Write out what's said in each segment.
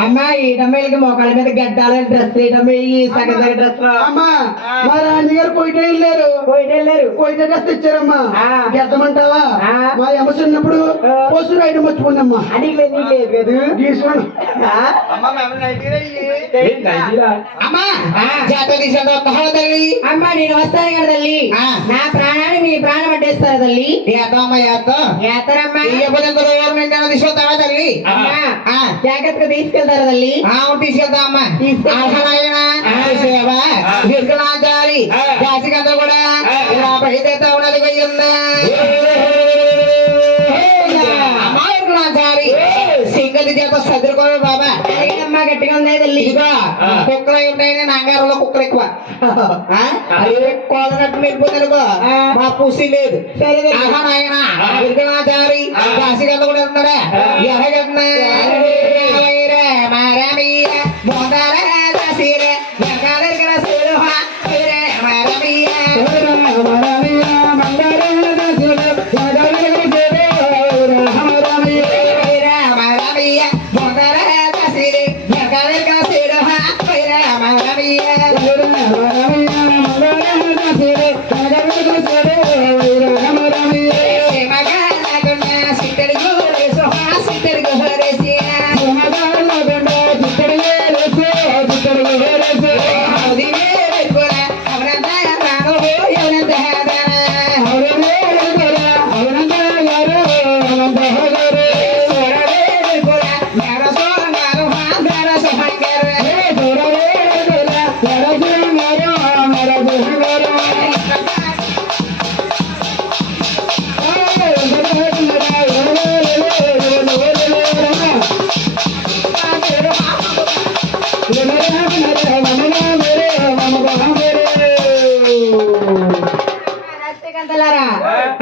అమ్మా ఈ టమ్మేలకి మోకాళ్ళ మీద గడ్డాల డ్రెస్ సగం డ్రెస్ అమ్మా మా రాణిగారు కోయిట డ్రెస్ తెచ్చారమ్మా గెద్దమంటావా మా అమ్మ చిన్నప్పుడు పశు రైడ్ మర్చిపోయిందమ్మా అది లేదు అమ్మా జాతర తీసాడు తల్లి అమ్మా నేను వస్తాను కదా తల్లి నా ప్రాణాన్ని మీ ప్రాణం పట్టేస్తారు తల్లి ఏతరమ్మా తీసుకొస్తావా తల్లి జాగ్రత్తగా తీసుకెళ్తారా తల్లి తీసుకెళ్తా అమ్మా తీసుకెళ్ళాలి జాతికంతా కూడా ఇలా పైతే ఉన్నది పోయిందా సింగతి చేత చదువుకోవే బాబా అమ్మా గట్టిగా ఉన్నాయి తల్లి ఇదిగో కుక్కలు ఉంటాయని నంగారంలో కుక్కలు ఎక్కువ కోదనట్టు వెళ్ళిపోతానుకో మా పూసి లేదు ఆయన విర్గణాచారి కాశీగంత కూడా ఉన్నాడా ఎలాగన్నా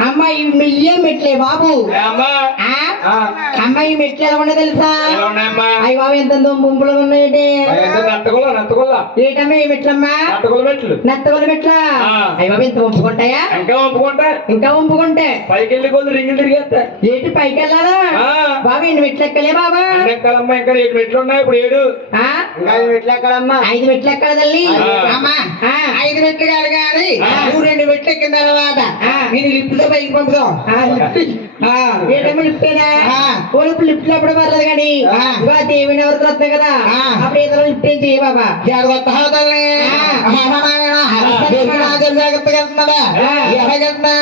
అమ్మాయి మెయ్యే మెట్లే బాబు అమ్మాయి మెట్లు ఎలా ఉండే తెలుసా అయ్యి బాబు ఎంత గుంపులు ఉన్నాయంటే ఏటమ్మా ఈ మెట్లమ్మా నత్తగొల మెట్ల అయ్యి బాబు ఎంత వంపుకుంటాయా ఇంకా వంపుకుంటే పైకి వెళ్ళి కొద్ది రింగులు తిరిగేస్తా ఏంటి పైకి వెళ్ళాలా బాబు ఇన్ని మెట్లు ఎక్కలే బాబా ఎక్కాలమ్మా ఇంకా 7 మెట్లు ఉన్నాయి ఇప్పుడు 7 మెట్లు ఎక్కడమ్మా 5 మెట్లు ఎక్కడ తల్లి అమ్మా 5 మెట్లు కాదు కానీ నువ్వు 2 మెట్లు ఎక్కిన తర్వాత నేను లిఫ్ట్ లో పైకి పంపుదాం ఏటమ్మా లిఫ్టేనా ఒలుపు లిఫ్ట్ లో అప్పుడు పర్లేదు కానీ దేవిని ఎవరికి వస్తాయి కదా అప్పుడు ఏదో లిఫ్ట్ ఏం చేయ బాబా జాగ్రత్త జాగ్రత్తగా వెళ్తున్నాడా ఎలాగెళ్తున్నా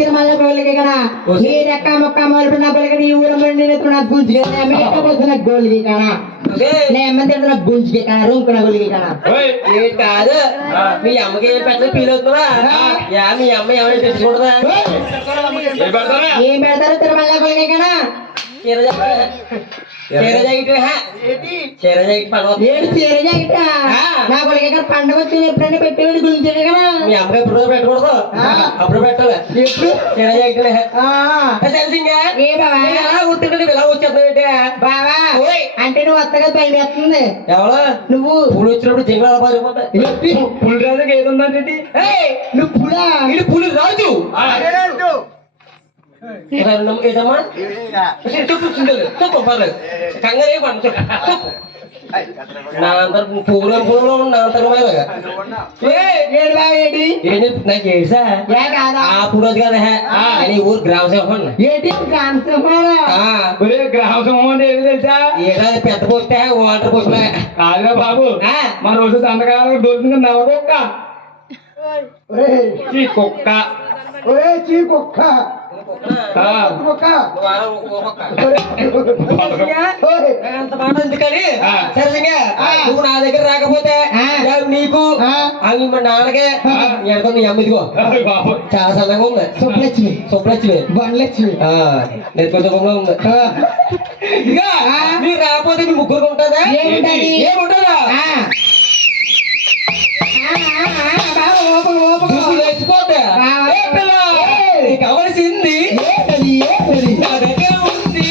తిరుమల గోలికి కదా ఈ రెక్క మొక్క మొదలు నా పొలికి ఈ ఊరు నాకు గుంజుకి నాకు గోలికి కదా నేను గుంజుకి కదా రూమ్ కూడా గోలికి కదా కాదు మీ అమ్మకి పెట్టలేదు ఫీల్ అవుతుందా మీ అమ్మ ఎవరైనా తెచ్చుకుంటుందా ఏం పెడతారు తిరుమల గోలికి కదా ఏంటి ఏడు చీర జాకెట్ నా కొడుకు ఇక్కడ పండగ వచ్చి ఎప్పుడైనా పెట్టేవాడు గురించి కదా మీ అమ్మగారు ఎప్పుడు పెట్టకూడదు అప్పుడు పెట్టాలి ఎప్పుడు చీర జాకెట్లే ఏ బావా ఎలా కూర్చుంటే ఇలా వచ్చేస్తావు బావా అంటే నువ్వు వస్తగా భయం వేస్తుంది ఎవరు నువ్వు పులి వచ్చినప్పుడు జింగళ పారిపోతాయి పులి రాజుకి ఏది ఉందంటే నువ్వు పులా ఇది పులి రాజు ఏదమ్మా చెప్పు చెప్పు పర్లేదు కంగారు ఏ పండు చెప్పు నా అంతర్ పూర్వంలో నా అంతర్మేగా ఏడు బావ ఏంటి ఏం చెప్పి నాకు ఏసా ఏ కాదా ఆ పురోజు కదా అని ఊరు గ్రామ సింహం ఏంటి గ్రామ సింహాలా గ్రామ సింహం అంటే ఏది తెలుసా ఏదో పెద్ద పోస్తే వాటర్ పోసినా కాదురా బాబు మన రోజు సంతకాలకు దొరుకుతుంది నవకొక్క కుక్క చీకొక్క అంత మాట ఎందుకని సరే నువ్వు నా దగ్గర రాకపోతే నీకు అవి మా నాన్నకే ఎడతా నీ అమ్మిదిగో చాలా సన్నగా ఉంది సుబ్బలక్ష్మి సుబ్బలక్ష్మి బండ్లక్ష్మి నెత్తుకోకుండా ఉంది ఇక మీరు రాకపోతే మీ ముగ్గురు ఉంటుందా ఏముంటది? ఏముంటుందా లేచిపోతా నీకు కావలసింది నా దగ్గర ఉంది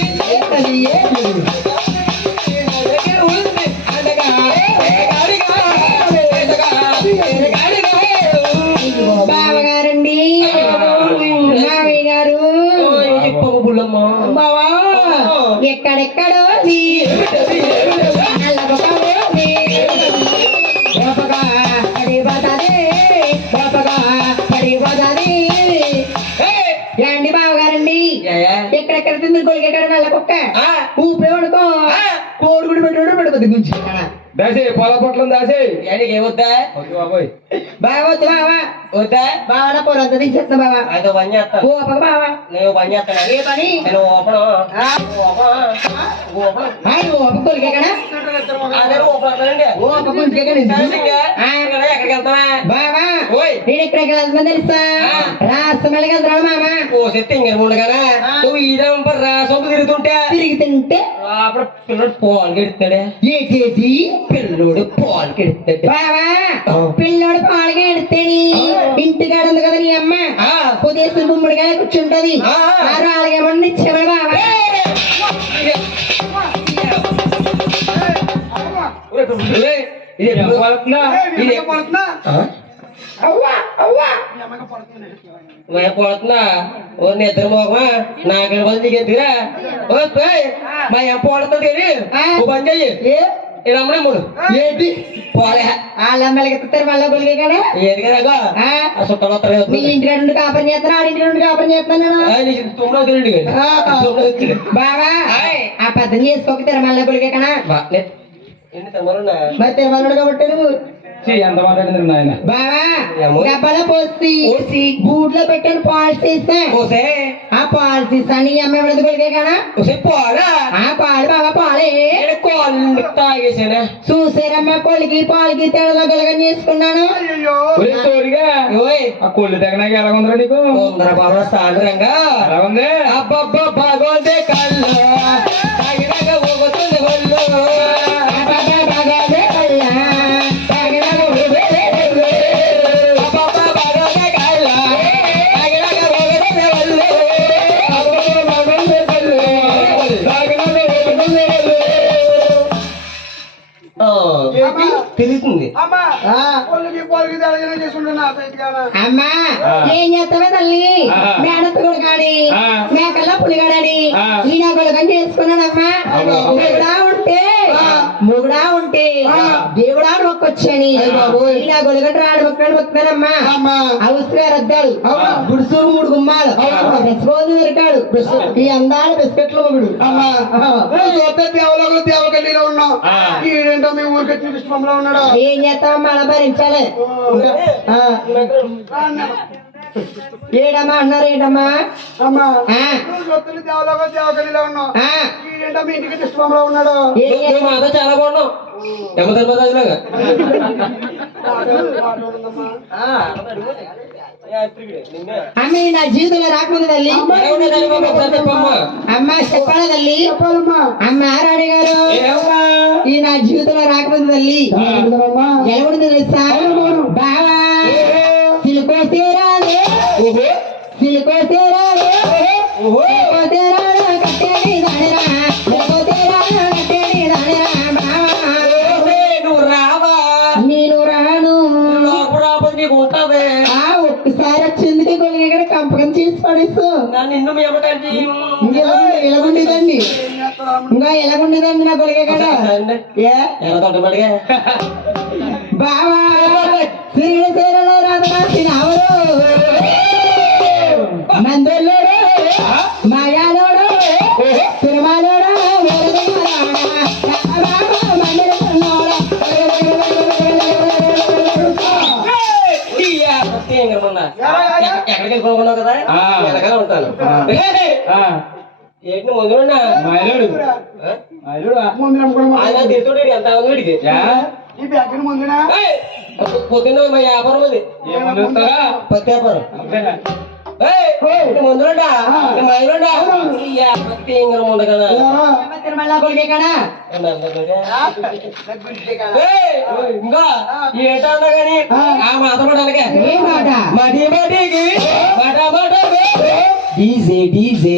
బావగారండి మావయ్య గారు బుల్లమ్మ బావా ఎక్కడెక్కడో రండి బావగారండి ఎక్కడెక్కడ తింది కొడుకు ఎక్కడ వెళ్ళకొక్క ఊపే పడుకో కోడుగుడి పెట్టాడు పెడుతుంది గుంచి దాసే పొల పొట్లం దాసే నీకు ఏమొద్దా బాబోయ్ బాగా వద్దు బావా వద్దా బాగా పొలంతా తీసేస్తా బావా అయితే పని చేస్తాను ఓ పక్క బావా నేను పని చేస్తాను ఏ పని నేను ఓపను ఓప కొడుకు ఎక్కడ అదే ఓపనండి ఓ పక్క గుంచి ఎక్కడికి వెళ్తావా బావా ఓయ్ నేను ఎక్కడికి వెళ్తాను తెలుసా రాష్ట్రమల్లికి వెళ్తాను మామ ఓ చెప్తే ఇంక ఉండగానే నువ్వు ఈ రాసొప్పు తిరుగుతుంటే తిరిగి తింటే అప్పుడు పిల్లడు పాలు కెడుతాడే ఏంటి పిల్లోడు పాలు కెడుతాడు బావా పిల్లోడు పాలుగా ఎడితేని ఇంటికాడ ఉంది కదా నీ అమ్మ ఉదయం గుమ్మడిగా కూర్చుంటది అలాగేమన్నా ఇచ్చేవాడు బావా అవ్వా అవ్వా పోతున్నా ఓ నిద్ర మోకమా నాకడ పని దిగెత్తురా మా ఎం పోడుతుంది కానీ ఓ పని చెయ్యి ఇలా అమ్మడే మూడు ఏంటి పోలే వాళ్ళమ్మలకి ఎత్తుతారు మళ్ళీ గొలిగే కదా ఏది కదా ఆ చుట్టాలు వస్తారు నీ ఇంటి రెండు కాపురం చేస్తాను ఆడింటి రెండు కాపురం చేస్తాను తొమ్మిది అవుతుంది బాగా ఆ పద్ధతి చేసుకోక తిరుమల గొలిగే కదా ఎన్ని తమ్ముడున్నా మరి తిరుమల కాబట్టి నువ్వు ఎంత మాట్లాడింది నాయన బావా డబ్బాలో పోసి గూట్లో పెట్టాను పాలసీసా ఆ పాలసీస్ అని అమ్మాయి ఎవడది కొలిగే కదా పోడా ఆ పాలు బాగా పాలే తాగేసానా చూసారమ్మా కొలికి పాలకి తేడా గొలగని చేసుకున్నాను ఆ కొళ్ళు తెగనాక ఎలా ఉందిరా నీకు ఉందరా బాబా సాగరంగా ఎలా ఉంది అబ్బబ్బా బాగోదే కళ్ళు తాగినాక ఊగుతుంది ఒళ్ళు బాగోదే కళ్ళ తెలుస్తుంది అమ్మా ఏం చేస్తావే తల్లి మేడత్త కూడా కాని మేకల్లా పులిగాడని ఈయన కొడుకని చేసుకున్నాడమ్మా మొగుడా ఉంటే దేవుడా మొక్కొచ్చని ఈయన గొడుగంటే రాడు మొక్కడు మొక్కుతానమ్మా అవసరం రద్దాడు గుడుసు మూడు గుమ్మాలు బెస్బోజు దొరికాడు ఈ అందాల బిస్కెట్లు మొగుడు దేవగల్లీలో ఉన్నాం ఈడేంటో మీ ఊరికి చూపిస్తాంలో ఉన్నాడు ఏం చేస్తామమ్మా అలా భరించాలి ఏడమ్మా అన్నారు ఏంటమ్మా అమ్మా చూస్తుంది దేవగల్లీలో ఉన్నాం ఈడేంటో మీ ఇంటికి చూపిస్తాంలో ఉన్నాడు మాతో చాలా బాగున్నాం యమధర్మరాజులాగా అమ్మ ఈ నా జీవితంలో రాకముందు తల్లి అమ్మ చెప్పాలా తల్లి చెప్పాలమ్మా అమ్మ రాణి గారు ఈ నా జీవితంలో రాకముందు తల్లి ఎలా ఉంటుంది తెలుసా బావా సిలుకోసేరాలే సిలుకోసేరాలే సిలుకోసేరాలు కట్టేది దానిరా సిలుకోసేరాలు కట్టేది దానిరా బావా నువ్వు రావా నేను రాను రాబోదు నీకు ఉంటది ఆ ఒక్కసారి వచ్చింది గొలిగడ కంపకం చేసి పడేసు నిన్ను మీ అమ్మకండి ఎలాగుండేదండి ఇంకా ఎలాగుండేదండి నా గొలిగడ ఏ ఎలా తొట్టమడిగా బావా సిరిగ సేరలో రాదు మందోళ్ళోడు మాయాలోడు తిరుమలోడు ఎక్కడికి వెళ్ళిపోకున్నావు కదా వెనకాల ఉంటాను ఏంటి ముందున్నా ఆయన తీసుకోండి ఎంత వీడికి ఈ బ్యాగ్ ముందునా పొద్దున్న మా వ్యాపారం అది పత్తి వ్యాపారం ముందుండా మైలుండా ముందు కదా తిరుమల గొలిగే కాడా ఇంకా ఏంటన్నా గాని ఆ మాట్లాడడానికి ఏ మాట మడి మడికి మాట మాట డీజే డీజే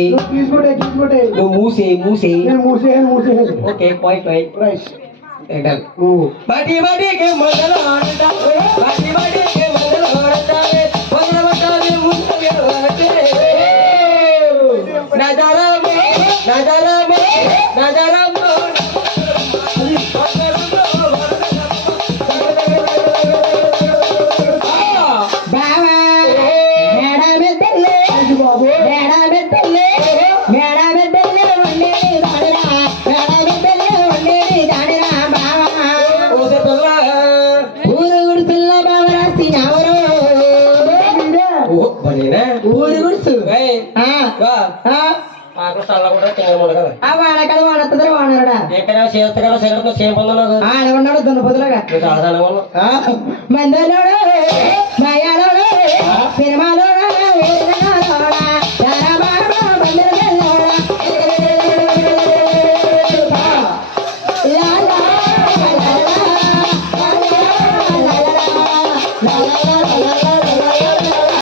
తీసుకుంటే నువ్వు మూసే మూసే నేను మూసేది ఓకే క్వైట్ రైట్ రైట్ మడి మడికి మొదలు ఆడతా మడి మడికి మొదలు ఆడతావే మొదలవటావే ముందు నజరము నజరము నజరము బావా మేడా మెద్దల్లే మేడా మెద్దల్లే మేడా మెద్దల్లే వండేది దాడిరా మేడా మెద్దల్లే వండేది దాడిరా బావా ఊరు గుడిసుల్లో బావ రాసినవరు ఊరు గుడిసు ఆ వాడకడ వాడతదర వాడరడా ఆడగొన్నాడు దున్నపోతులాగా మందలోడు